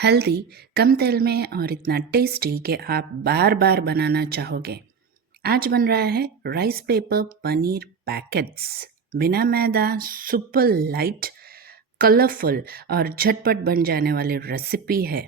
Healthy, कम तेल में और इतना टेस्टी कि आप बार बार बनाना चाहोगे। आज बन रहा है राइस पेपर पनीर पैकेट्स। बिना मैदा, सुपर लाइट, कलरफुल और झटपट बन जाने वाली रेसिपी है।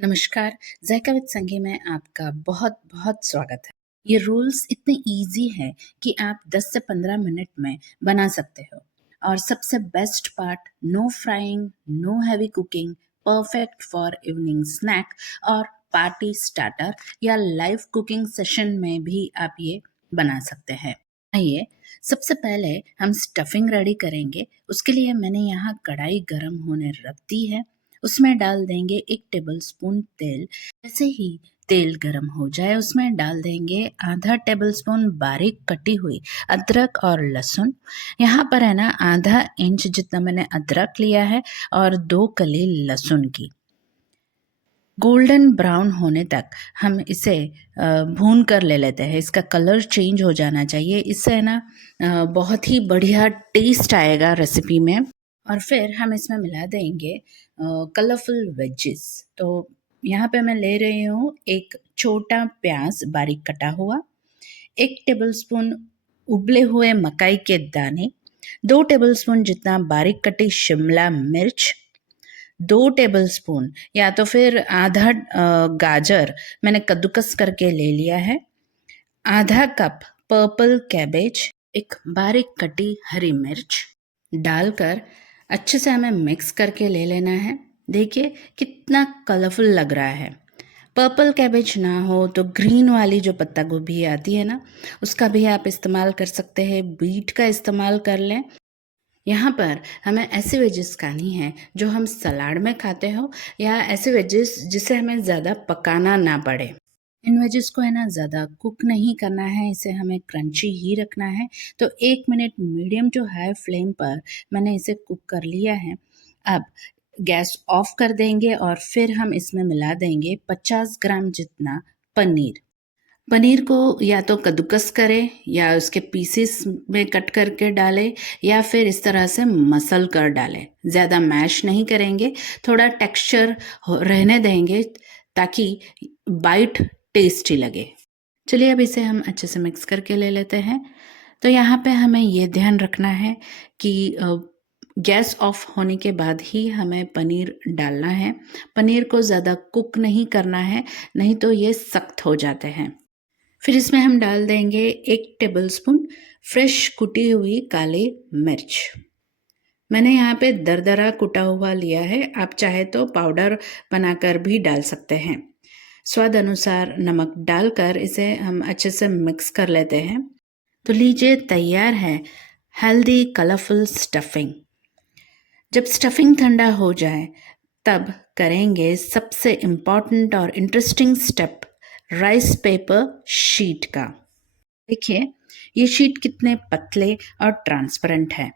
नमस्कार, जायका विद संगी में आपका बहुत बहुत स्वागत है। ये रूल्स इतने इजी है कि आप 10 से 15 मिनट में बना सकते हो। और सबसे best part, no frying, no heavy cooking, perfect for evening snack और पार्टी स्टार्टर या लाइव कुकिंग सेशन में भी आप ये बना सकते हैं। आइए, सबसे पहले हम स्टफिंग रेडी करेंगे। उसके लिए मैंने यहाँ कढ़ाई गरम होने रख दी है। उसमें डाल देंगे 1 टेबलस्पून तेल। जैसे ही तेल गरम हो जाए उसमें डाल देंगे आधा टेबलस्पून बारीक कटी हुई अदरक और लहसुन। यहाँ पर है ना आधा इंच जितना मैंने अदरक लिया है और 2 कली लहसुन की। गोल्डन ब्राउन होने तक हम इसे भून कर ले लेते हैं। इसका कलर चेंज हो जाना चाहिए। इससे है ना बहुत ही बढ़िया टेस्ट आएगा रेसिपी में। और फिर हम इसमें मिला देंगे कलरफुल वेजेस। तो यहाँ पे मैं ले रही हूँ एक छोटा प्याज बारीक कटा हुआ, 1 टेबलस्पून उबले हुए मकाई के दाने, 2 टेबलस्पून जितना बारीक कटी शिमला मिर्च, 2 टेबलस्पून या तो फिर आधा गाजर मैंने कद्दूकस करके ले लिया है, आधा कप पर्पल कैबेज, एक बारीक कटी हरी मिर्च डालकर अच्छे से हमें मिक्स करके ले लेना है। देखिए कितना कलरफुल लग रहा है। पर्पल कैबेज ना हो तो ग्रीन वाली जो पत्ता गोभी आती है ना, उसका भी आप इस्तेमाल कर सकते हैं। बीट का इस्तेमाल कर लें। यहाँ पर हमें ऐसे वेजेस खानी है जो हम सलाद में खाते हो, या ऐसे वेजेस जिसे हमें ज़्यादा पकाना ना पड़े। इन वेजेस को है ना ज़्यादा कुक नहीं करना है, इसे हमें क्रंची ही रखना है। तो 1 minute medium to high flame पर मैंने इसे कुक कर लिया है। अब गैस ऑफ कर देंगे और फिर हम इसमें मिला देंगे 50 ग्राम जितना पनीर। पनीर को या तो कद्दूकस करें या उसके पीसेस में कट करके डालें, या फिर इस तरह से मसल कर डालें। ज़्यादा मैश नहीं करेंगे, थोड़ा टेक्सचर रहने देंगे ताकि बाइट टेस्टी लगे। चलिए अब इसे हम अच्छे से मिक्स करके ले लेते हैं। तो यहाँ पे हमें ये ध्यान रखना है कि गैस ऑफ होने के बाद ही हमें पनीर डालना है। पनीर को ज़्यादा कुक नहीं करना है, नहीं तो ये सख्त हो जाते हैं। फिर इसमें हम डाल देंगे 1 टेबलस्पून फ्रेश कुटी हुई काली मिर्च। मैंने यहाँ पे दरदरा कुटा हुआ लिया है, आप चाहे तो पाउडर बनाकर भी डाल सकते हैं। स्वाद अनुसार नमक डालकर इसे हम अच्छे से मिक्स कर लेते हैं। तो लीजिए तैयार है हेल्दी कलरफुल स्टफिंग। जब स्टफिंग ठंडा हो जाए तब करेंगे सबसे इम्पॉर्टेंट और interesting step, rice paper sheet का। देखिए ये शीट कितने पतले और ट्रांसपेरेंट है।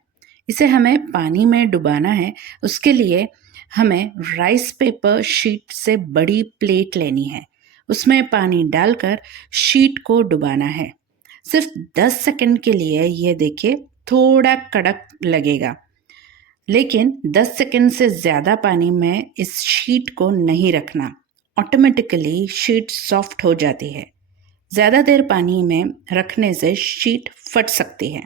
इसे हमें पानी में डुबाना है। उसके लिए हमें राइस पेपर शीट से बड़ी प्लेट लेनी है। उसमें पानी डालकर शीट को डुबाना है। सिर्फ 10 सेकंड के लिए। ये देखिए थोड़ा कड़क लगेगा, लेकिन 10 सेकंड से ज़्यादा पानी में इस शीट को नहीं रखना। ऑटोमेटिकली शीट सॉफ्ट हो जाती है। ज़्यादा देर पानी में रखने से शीट फट सकती है।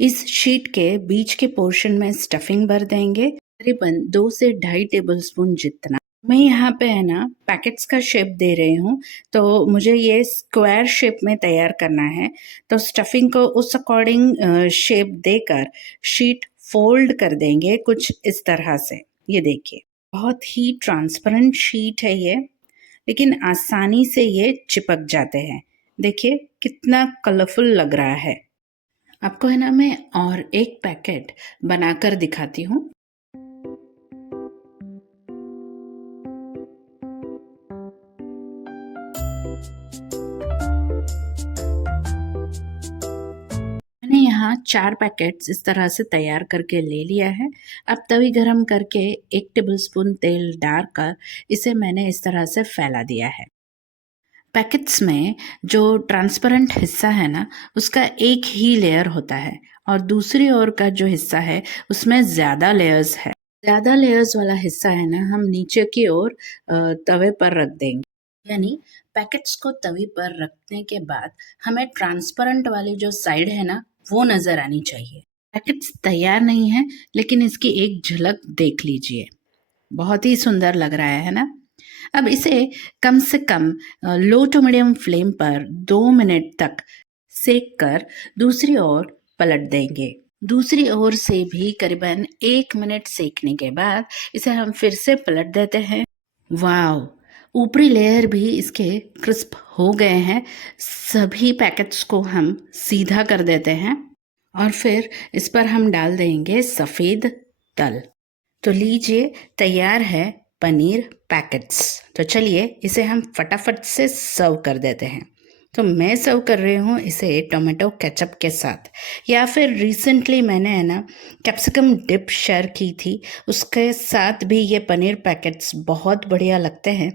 इस शीट के बीच के पोर्शन में स्टफिंग भर देंगे, करीबन 2 से 2.5 टेबलस्पून जितना। मैं यहाँ पे है ना पैकेट्स का शेप दे रही हूँ, तो मुझे ये स्क्वायर शेप में तैयार करना है। तो स्टफिंग को उस अकॉर्डिंग शेप देकर शीट फोल्ड कर देंगे कुछ इस तरह से। ये देखिए बहुत ही ट्रांसपेरेंट शीट है ये, लेकिन आसानी से ये चिपक जाते हैं। देखिए कितना कलरफुल लग रहा है। आपको है ना मैं और एक पैकेट बनाकर दिखाती हूँ। मैंने यहाँ 4 पैकेट्स इस तरह से तैयार करके ले लिया है। अब तवी गरम करके 1 टेबलस्पून तेल डालकर इसे मैंने इस तरह से फैला दिया है। पैकेट्स में जो ट्रांसपेरेंट हिस्सा है ना, उसका एक ही लेयर होता है और दूसरी ओर का जो हिस्सा है उसमें ज़्यादा लेयर्स है। ज़्यादा लेयर्स वाला हिस्सा है ना, हम नीचे की ओर तवे पर रख देंगे। यानी पैकेट्स को तवे पर रखने के बाद हमें ट्रांसपेरेंट वाली जो साइड है ना, वो नज़र आनी चाहिए। पैकेट्स तैयार नहीं है, लेकिन इसकी एक झलक देख लीजिए। बहुत ही सुंदर लग रहा है ना? अब इसे कम से कम लो टू मीडियम फ्लेम पर 2 मिनट तक सेक कर दूसरी ओर पलट देंगे। दूसरी ओर से भी करीबन 1 मिनट सेकने के बाद इसे हम फिर से पलट देते हैं। वाव! ऊपरी लेयर भी इसके क्रिस्प हो गए हैं। सभी पैकेट्स को हम सीधा कर देते हैं और फिर इस पर हम डाल देंगे सफ़ेद तल। तो लीजिए, तैयार है पनीर पैकेट्स। तो चलिए इसे हम फटाफट से सर्व कर देते हैं। तो मैं सर्व कर रही हूँ इसे टोमेटो केचप के साथ, या फिर रिसेंटली मैंने है ना कैप्सिकम डिप शेयर की थी, उसके साथ भी ये पनीर पैकेट्स बहुत बढ़िया लगते हैं।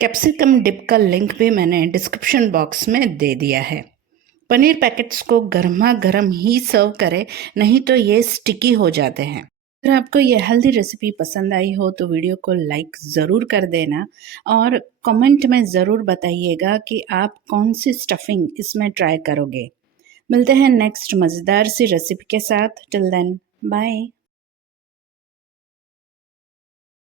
कैप्सिकम डिप का लिंक भी मैंने डिस्क्रिप्शन बॉक्स में दे दिया है। पनीर पैकेट्स को गर्मा गर्म ही सर्व करें, नहीं तो ये स्टिकी हो जाते हैं। अगर आपको ये हेल्दी रेसिपी पसंद आई हो तो वीडियो को लाइक ज़रूर कर देना और कमेंट में ज़रूर बताइएगा कि आप कौन सी स्टफिंग इसमें ट्राई करोगे। मिलते हैं नेक्स्ट मज़ेदार सी रेसिपी के साथ। Till then bye.